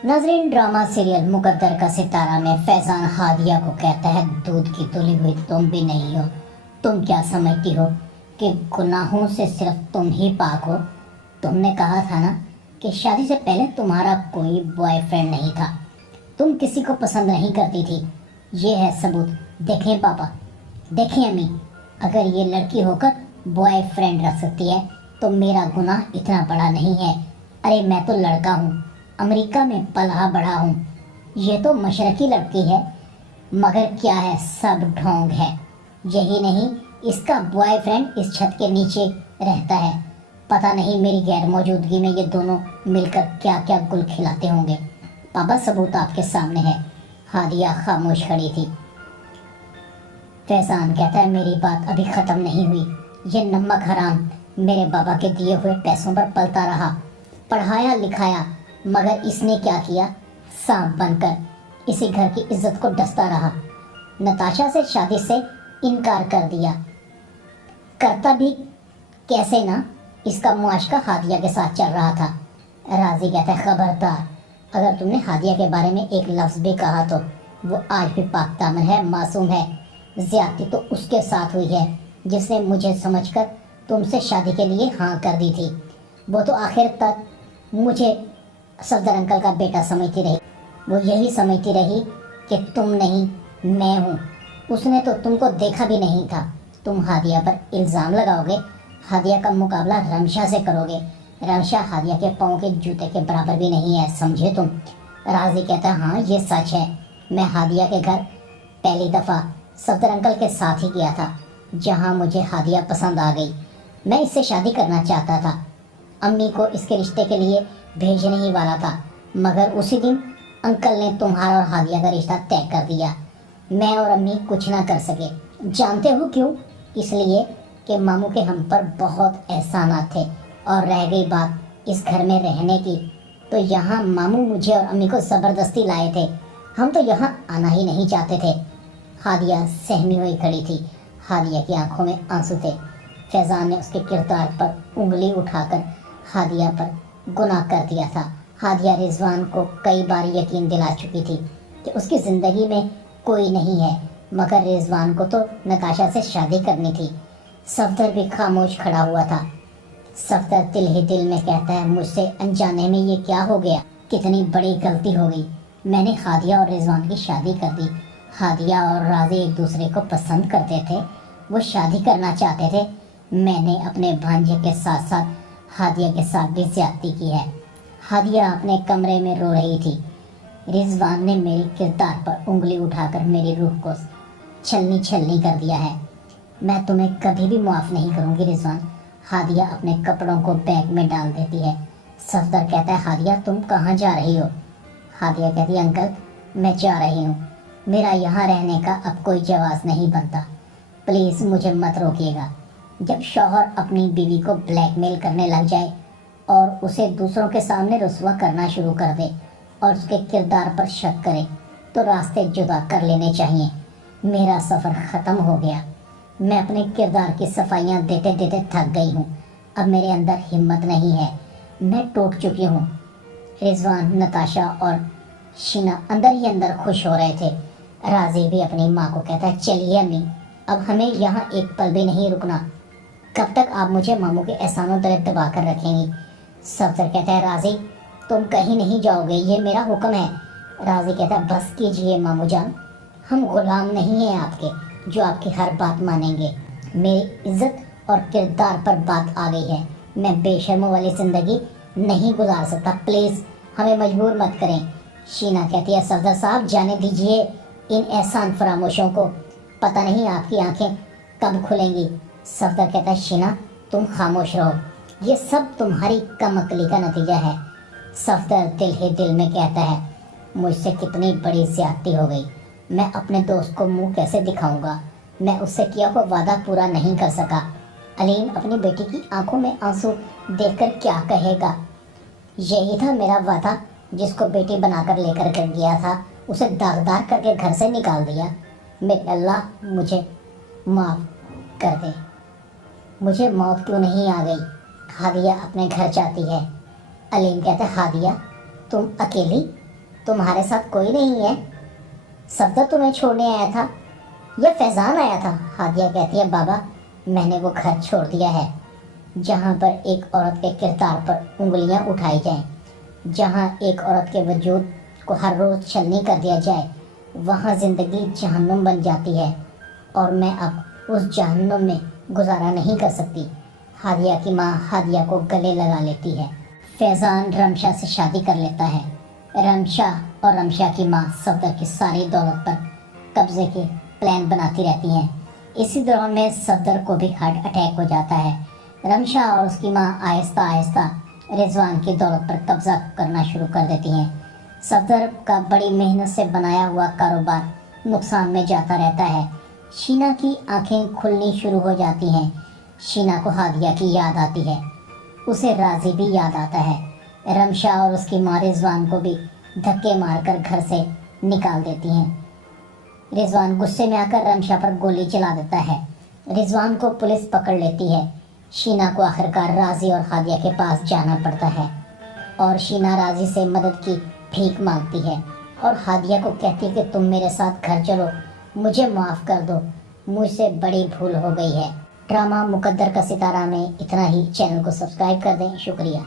नाजरीन, drama serial मुकद्दर का सितारा में फैजान हादिया को कहता है, दूध की तुली हुई तुम भी नहीं हो। तुम क्या समझती हो कि गुनाहों से सिर्फ तुम ही पाक हो। तुमने कहा था ना कि शादी से पहले तुम्हारा कोई बॉयफ्रेंड नहीं था, तुम किसी को पसंद नहीं करती थी। ये है सबूत। देखें पापा, देखें अम्मी, अगर ये लड़की होकर बॉयफ्रेंड रख सकती है तो मेरा गुनाह इतना बड़ा नहीं है। अरे मैं तो लड़का हूँ, अमेरिका में पला बड़ा हूँ। ये तो मशरकी लड़की है, मगर क्या है, सब ढोंग है। यही नहीं, इसका बॉयफ्रेंड इस छत के नीचे रहता है। पता नहीं मेरी गैर मौजूदगी में ये दोनों मिलकर क्या क्या गुल खिलाते होंगे। पापा, सबूत आपके सामने है। हादिया खामोश खड़ी थी। फैजान कहता है, मेरी बात अभी ख़त्म नहीं हुई। ये नमक हराम मेरे बाबा के दिए हुए पैसों पर पलता रहा, पढ़ाया लिखाया, मगर इसने क्या किया, सांप बनकर इसी घर की इज्जत को डसता रहा। नताशा से शादी से इनकार कर दिया। करता भी कैसे ना, इसका मुआशका हादिया के साथ चल रहा था। राजी कहता है, खबरदार, अगर तुमने हादिया के बारे में एक लफ्ज़ भी कहा तो वो आज भी पाक दामन है, मासूम है। ज्यादती तो उसके साथ हुई है जिसने मुझे समझकर तुमसे शादी के लिए हाँ कर दी थी। वो तो आखिर तक मुझे सफदर अंकल का बेटा समझती रही। वो यही समझती रही कि तुम नहीं, मैं हूँ। उसने तो तुमको देखा भी नहीं था। तुम हादिया पर इल्ज़ाम लगाओगे, हादिया का मुकाबला रमशा से करोगे। रमशा हादिया के पाँव के जूते के बराबर भी नहीं है, समझे तुम। राजी कहता है, हाँ ये सच है। मैं हादिया के घर पहली दफ़ा सफदर अंकल के साथ ही गया था, जहाँ मुझे हादिया पसंद आ गई। मैं इससे शादी करना चाहता था, अम्मी को इसके रिश्ते के लिए भेजने ही वाला था, मगर उसी दिन अंकल ने तुम्हारा और हादिया का रिश्ता तय कर दिया। मैं और अम्मी कुछ ना कर सके। जानते हो क्यों? इसलिए कि मामू के हम पर बहुत एहसानात थे। और रह गई बात इस घर में रहने की, तो यहाँ मामू मुझे और अम्मी को ज़बरदस्ती लाए थे। हम तो यहाँ आना ही नहीं चाहते थे। हादिया सहमी हुई खड़ी थी। हादिया की आंखों में आंसू थे। फैजान ने उसके किरदार पर उंगली उठाकर हादिया पर गुनाह कर दिया था। हादिया रिजवान को कई बार यकीन दिला चुकी थी कि उसकी ज़िंदगी में कोई नहीं है, मगर रिजवान को तो नताशा से शादी करनी थी। सफदर भी खामोश खड़ा हुआ था। सफदर दिल ही दिल में कहता है, मुझसे अनजाने में ये क्या हो गया, कितनी बड़ी गलती हो गई। मैंने हादिया और रिजवान की शादी कर दी। हादिया और राजी एक दूसरे को पसंद करते थे, वो शादी करना चाहते थे। मैंने अपने भांजे के साथ साथ हादिया के साथ भी ज्यादती की है। हादिया अपने कमरे में रो रही थी। रिजवान ने मेरे किरदार पर उंगली उठाकर मेरी रूह को छलनी छलनी कर दिया है। मैं तुम्हें कभी भी माफ़ नहीं करूँगी रिजवान। हादिया अपने कपड़ों को बैग में डाल देती है। सफदर कहता है, हादिया तुम कहाँ जा रही हो? हादिया कहती है, अंकल मैं जा रही हूँ, मेरा यहाँ रहने का अब कोई जवाब नहीं बनता, प्लीज़ मुझे मत रोकिएगा। जब शौहर अपनी बीवी को ब्लैकमेल करने लग जाए और उसे दूसरों के सामने रुस्वा करना शुरू कर दे और उसके किरदार पर शक करे, तो रास्ते जुदा कर लेने चाहिए। मेरा सफ़र ख़त्म हो गया। मैं अपने किरदार की सफाइयाँ देते देते थक गई हूँ। अब मेरे अंदर हिम्मत नहीं है, मैं टूट चुकी हूँ। रिजवान, नताशा और शीना अंदर ही अंदर खुश हो रहे थे। राजी भी अपनी माँ को कहता है, चलिए अम्मी, अब हमें यहाँ एक पल भी नहीं रुकना। कब तक आप मुझे मामू के एहसानों तरफ दबा कर रखेंगी? सफदर कहता है, राजी तुम कहीं नहीं जाओगे, ये मेरा हुक्म है। राजी कहता है, बस कीजिए मामू जान, हम गुलाम नहीं हैं आपके जो आपकी हर बात मानेंगे। मेरी इज्जत और किरदार पर बात आ गई है। मैं बेशर्मों वाली ज़िंदगी नहीं गुजार सकता, प्लीज़ हमें मजबूर मत करें। शीना कहती है, सफदर साहब जाने दीजिए इन एहसान फरामोशों को, पता नहीं आपकी आंखें कब खुलेंगी। सफदर कहता है, शीना तुम खामोश रहो, ये सब तुम्हारी कमअक्ली का नतीजा है। सफदर दिल ही दिल में कहता है, मुझसे कितनी बड़ी ज्यादती हो गई। मैं अपने दोस्त को मुंह कैसे दिखाऊंगा? मैं उससे किया हुआ वादा पूरा नहीं कर सका। अलीम अपनी बेटी की आंखों में आंसू देखकर क्या कहेगा? यही था मेरा वादा, जिसको बेटी बनाकर लेकर कर गया था, उसे दागदार करके घर से निकाल दिया। मेरे अल्लाह मुझे माफ़ कर दे। मुझे मौत क्यों नहीं आ गई? हादिया अपने घर जाती है। अलीम कहता है, हादिया तुम अकेली? तुम्हारे साथ कोई नहीं है? सफदर तुम्हें छोड़ने आया था या फैजान आया था? हादिया कहती है बाबा, मैंने वो घर छोड़ दिया है जहाँ पर एक औरत के किरदार पर उंगलियाँ उठाई जाएं, जहाँ एक औरत के वजूद को हर रोज़ छलनी कर दिया जाए, वहाँ ज़िंदगी जहन्नुम बन जाती है और मैं अब उस जहन्नुम में गुजारा नहीं कर सकती। हादिया की माँ हादिया को गले लगा लेती है। फैज़ान रमशा से शादी कर लेता है। रमशा और रमशा की माँ सफदर की सारी दौलत पर कब्जे के प्लान बनाती रहती हैं। इसी दौरान में सफदर को भी हार्ट अटैक हो जाता है। रमशा और उसकी माँ आहिस्ता आहिस्ता रिजवान की दौलत पर कब्जा करना शुरू कर देती हैं। सफदर का बड़ी मेहनत से बनाया हुआ कारोबार नुकसान में जाता रहता है। शीना की आंखें खुलनी शुरू हो जाती हैं। शीना को हादिया की याद आती है, उसे राजी भी याद आता है। रमशा और उसकी माँ रिजवान को भी धक्के मारकर घर से निकाल देती हैं। रिजवान गुस्से में आकर रमशा पर गोली चला देता है। रिजवान को पुलिस पकड़ लेती है। शीना को आखिरकार राजी और हादिया के पास जाना पड़ता है और शीना राजी से मदद की भीख मांगती है और हादिया को कहती है कि तुम मेरे साथ घर चलो, मुझे माफ़ कर दो, मुझसे बड़ी भूल हो गई है। ड्रामा मुकद्दर का सितारा में इतना ही। चैनल को सब्सक्राइब कर दें। शुक्रिया।